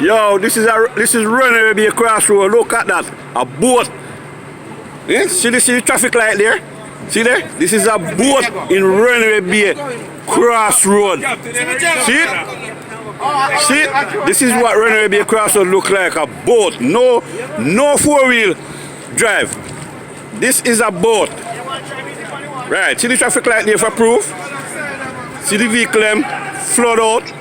Yo, this is runaway Bay crossroad. Look at that. A boat. Eh? See the traffic light there? See there? This is a boat in runaway Bay crossroad. See it? See it? This is what runaway Bay crossroad look like. A boat. No four-wheel drive. This is a boat. Right. See the traffic light there for proof? See the vehicle them flood out.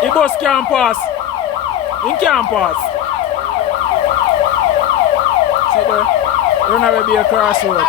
The bus can't pass. It can't pass. See there? Runaway Bay crossroad.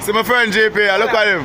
See my friend JP, look at him.